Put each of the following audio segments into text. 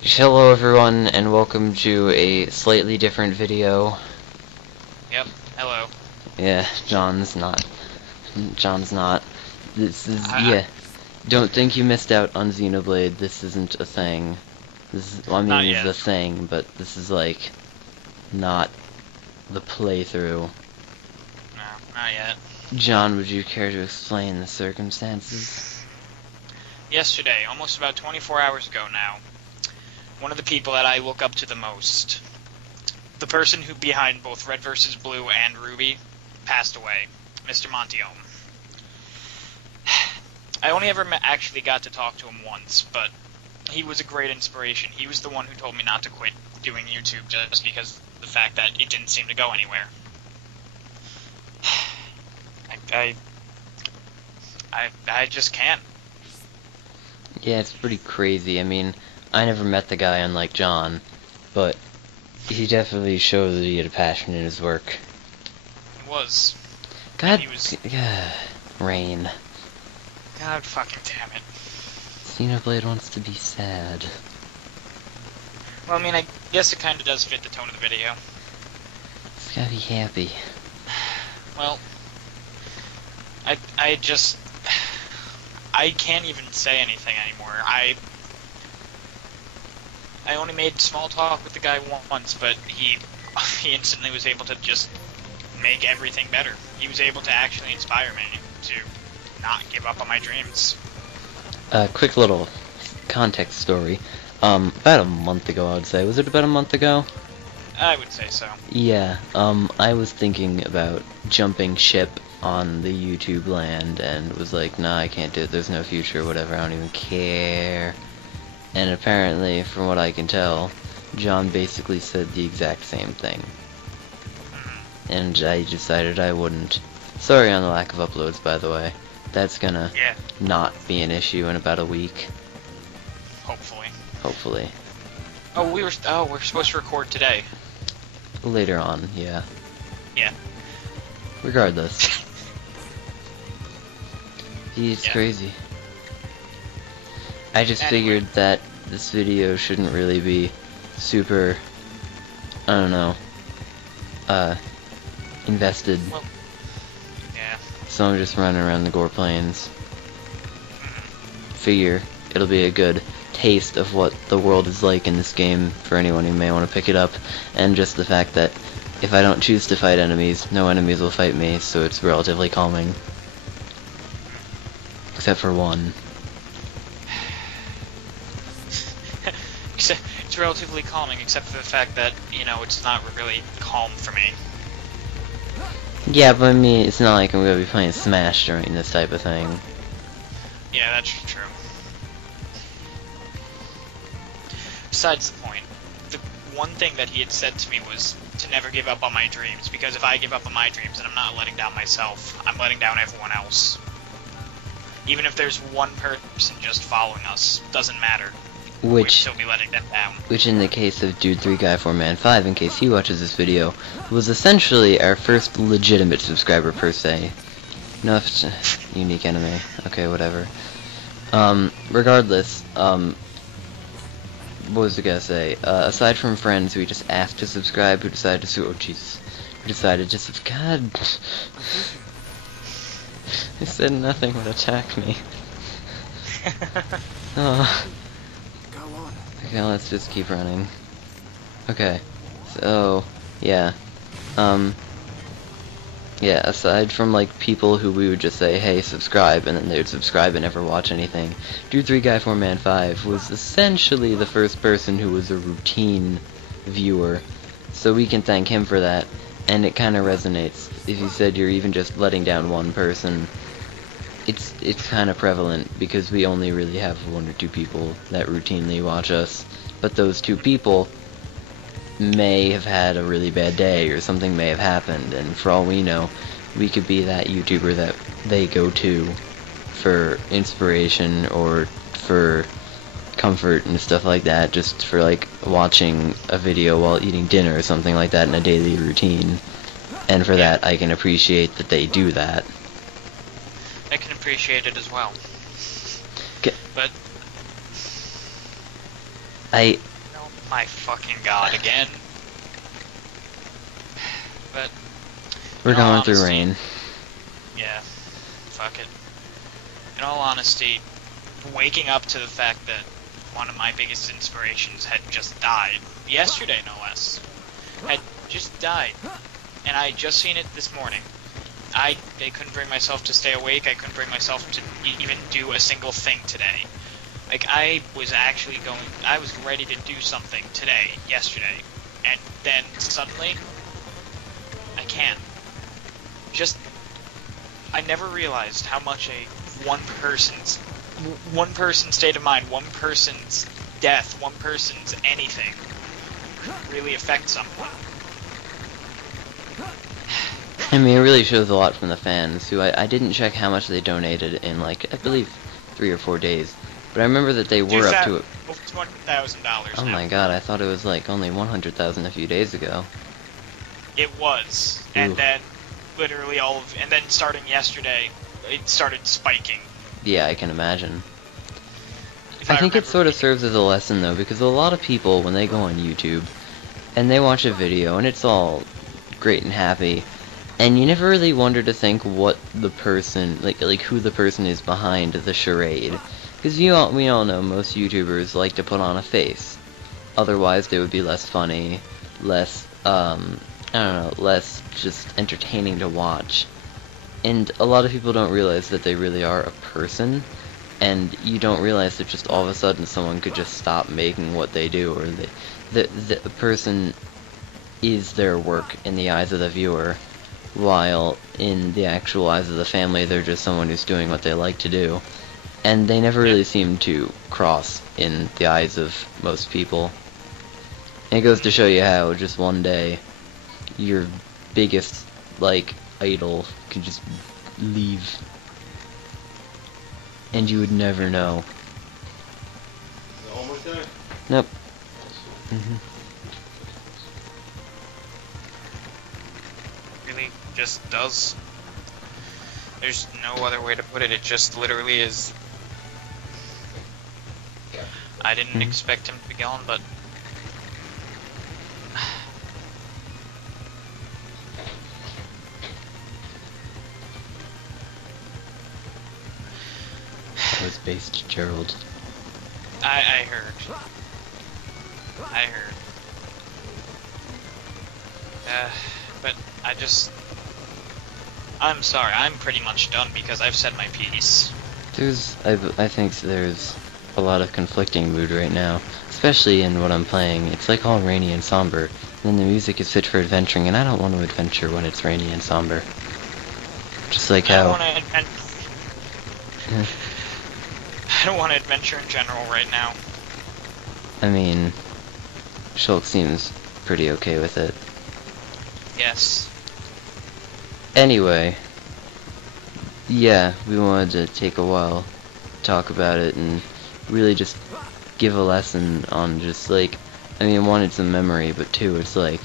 Hello everyone, and welcome to a slightly different video. Yep, hello. Yeah, John's not. This is, I, yeah. Don't think you missed out on Xenoblade. This isn't a thing. This is, well, I mean, not it's yet. a thing, but this is, like, not the playthrough. No, not yet. John, would you care to explain the circumstances? Yesterday, almost about 24 hours ago now, one of the people that I look up to the most, the person who behind both Red vs. Blue and Ruby, passed away, Mr. Monty Oum. I only ever actually got to talk to him once, but he was a great inspiration. He was the one who told me not to quit doing YouTube just because of the fact that it didn't seem to go anywhere. I just can't. Yeah, it's pretty crazy. I mean, I never met the guy unlike John, but he definitely showed that he had a passion in his work. It was. God, He was. Rain. God fucking damn it. Xenoblade wants to be sad. Well, I mean, I guess it kind of does fit the tone of the video. It's gotta be happy. Well, I just... I can't even say anything anymore. I only made small talk with the guy once, but he instantly was able to just make everything better. He was able to actually inspire me to not give up on my dreams. Quick little context story. About a month ago, I would say. Was it about a month ago? I would say so. Yeah, I was thinking about jumping ship on the YouTube land and was like, nah, I can't do it, there's no future, whatever, I don't even care. And apparently, from what I can tell, John basically said the exact same thing. And I decided I wouldn't. Sorry on the lack of uploads, by the way. That's gonna not be an issue in about a week. Hopefully. Hopefully. Oh, we're supposed to record today. Later on, yeah. Yeah. Regardless. It's crazy. I just figured that this video shouldn't really be super, I don't know, invested. Well, yeah. So I'm just running around the Gore Plains. Figure it'll be a good taste of what the world is like in this game for anyone who may want to pick it up, and just the fact that if I don't choose to fight enemies, no enemies will fight me, so it's relatively calming. Except for one. It's relatively calming, except for the fact that, you know, it's not really calm for me. Yeah, but I mean, it's not like I'm gonna be playing Smash during this type of thing. Yeah, that's true. Besides the point, the one thing that he had said to me was to never give up on my dreams, because if I give up on my dreams, then I'm not letting down myself, I'm letting down everyone else. Even if there's one person just following us, doesn't matter. We'd still be letting them down. Which in the case of Dude 3 Guy 4 Man 5, in case he watches this video, was essentially our first legitimate subscriber per se. No, if it's a unique enemy. Okay, whatever. Regardless, what was I gonna say? Aside from friends who we just asked to subscribe, who decided to oh jeez, who decided to subscribe. He said nothing would attack me. Oh. Okay, let's just keep running. Okay, so, yeah. Yeah, aside from, like, people who we would just say, hey, subscribe, and then they would subscribe and never watch anything, Dude 3 Guy 4 Man 5 was essentially the first person who was a routine viewer, so we can thank him for that, and it kind of resonates. If you said you're even just letting down one person, it's kind of prevalent, because we only really have one or two people that routinely watch us, but those two people may have had a really bad day, or something may have happened, and for all we know, we could be that YouTuber that they go to for inspiration, or for comfort and stuff like that, just for like watching a video while eating dinner or something like that in a daily routine, and for that I can appreciate that they do that. I can appreciate it as well. But Oh my fucking god, again. But We're in all going through honesty, rain. yeah, fuck it. In all honesty, waking up to the fact that one of my biggest inspirations had just died, yesterday no less, had just died, and I just seen it this morning. I couldn't bring myself to stay awake, I couldn't bring myself to even do a single thing today. Like, I was ready to do something today, yesterday, and then suddenly, I can't. I never realized how much one person's state of mind, one person's death, one person's anything really affects someone. I mean, it really shows a lot from the fans, who I didn't check how much they donated in, like, I believe 3 or 4 days. But I remember that they were up to it. Over $200,000. Oh my god, I thought it was like only 100,000 a few days ago. It was. Ooh. And then literally and then starting yesterday, it started spiking. Yeah, I can imagine. I think it sort of serves as a lesson though, because a lot of people, when they go on YouTube, and they watch a video, and it's all great and happy, and you never really wonder to think what the person, like who the person is behind the charade. Because we all know most YouTubers like to put on a face. Otherwise, they would be less funny, less, I don't know, less just entertaining to watch. And a lot of people don't realize that they really are a person, and you don't realize that just all of a sudden someone could just stop making what they do, or the person is their work in the eyes of the viewer, while in the actual eyes of the family they're just someone who's doing what they like to do. And they never really seem to cross in the eyes of most people. And it goes to show you how just one day your biggest, like, idol could just leave. And you would never know. Is it almost there? Nope. Really just does. There's no other way to put it. It just literally is. I didn't expect him to be gone, but That was based Gerald. I heard. But I'm sorry, I'm pretty much done because I've said my piece. I think there's a lot of conflicting mood right now, especially in what I'm playing. It's like all rainy and somber, and then the music is fit for adventuring, and I don't want to adventure when it's rainy and somber. Just like how... I don't want to adventure in general right now. I mean, Shulk seems pretty okay with it. Yes. Anyway, yeah, we wanted to take a while to talk about it and really just give a lesson on just like, I mean, one, it's a memory, but two, it's like,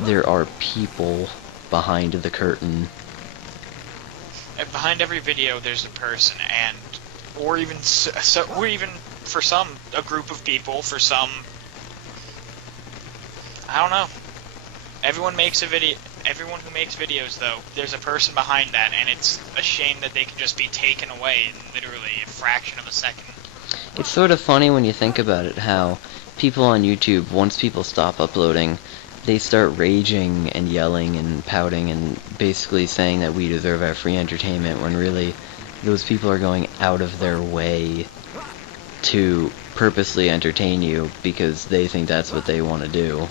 there are people behind the curtain. And behind every video, there's a person, or even for some, a group of people. For some, I don't know. Everyone makes a video. Everyone who makes videos, though, there's a person behind that, and it's a shame that they can just be taken away in literally a fraction of a second. It's sort of funny when you think about it, how people on YouTube, once people stop uploading, they start raging and yelling and pouting and basically saying that we deserve our free entertainment, when really those people are going out of their way to purposely entertain you because they think that's what they want to do.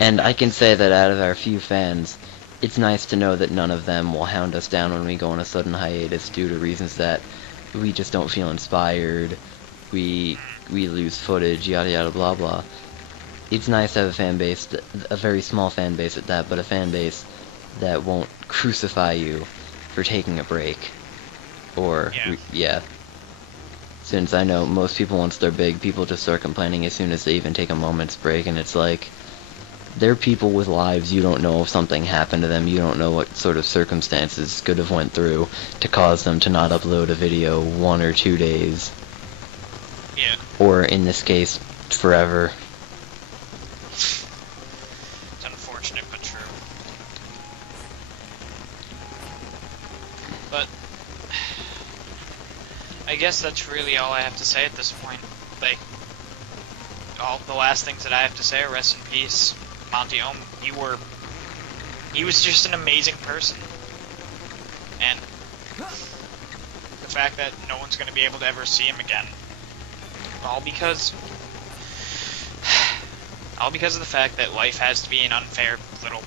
And I can say that out of our few fans, it's nice to know that none of them will hound us down when we go on a sudden hiatus due to reasons that we just don't feel inspired, we lose footage, yada yada blah blah. It's nice to have a fan base, a very small fan base at that, but a fan base that won't crucify you for taking a break. Or, yeah. Since I know most people, once they're big, people just start complaining as soon as they even take a moment's break, and it's like, they're people with lives. You don't know if something happened to them, you don't know what sort of circumstances could have went through to cause them to not upload a video 1 or 2 days. Yeah. Or in this case, forever. It's unfortunate, but true. But I guess that's really all I have to say at this point. Like, all the last things that I have to say are rest in peace, Monty Oum. He was just an amazing person. And the fact that no one's going to be able to ever see him again, all because of the fact that life has to be an unfair little...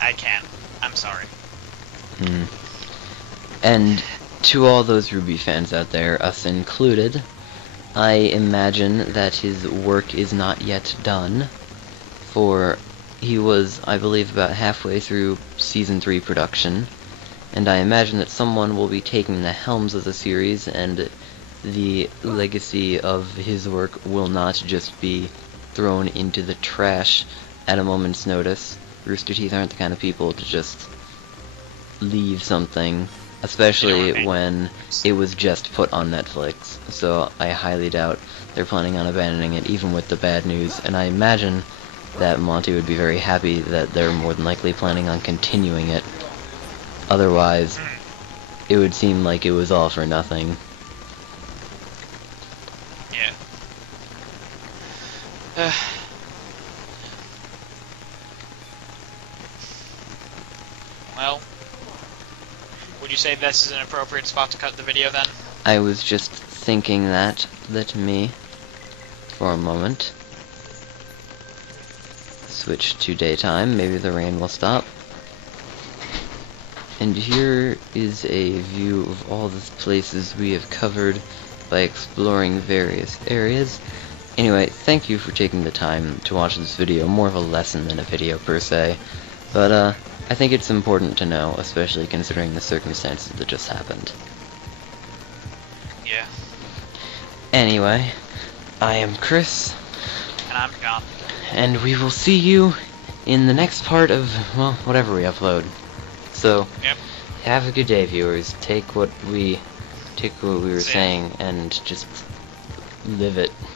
I can't. I'm sorry. And to all those RWBY fans out there, us included, I imagine that his work is not yet done, for he was, I believe, about halfway through Season 3 production, and I imagine that someone will be taking the helms of the series, and the legacy of his work will not just be thrown into the trash at a moment's notice. Rooster Teeth aren't the kind of people to just leave something, especially when it was just put on Netflix, so I highly doubt they're planning on abandoning it, even with the bad news, and I imagine that Monty would be very happy that they're more than likely planning on continuing it. Otherwise, it would seem like it was all for nothing. Yeah. Well, would you say this is an appropriate spot to cut the video then? I was just thinking that. Let me, for a moment, switch to daytime. Maybe the rain will stop. And here is a view of all the places we have covered by exploring various areas. Anyway, thank you for taking the time to watch this video. More of a lesson than a video per se. But I think it's important to know, especially considering the circumstances that just happened. Yeah. Anyway, I am Chris. And I'm John. And we will see you in the next part of, well, whatever we upload. So, Yep. have a good day, viewers. Take what we were saying and just live it.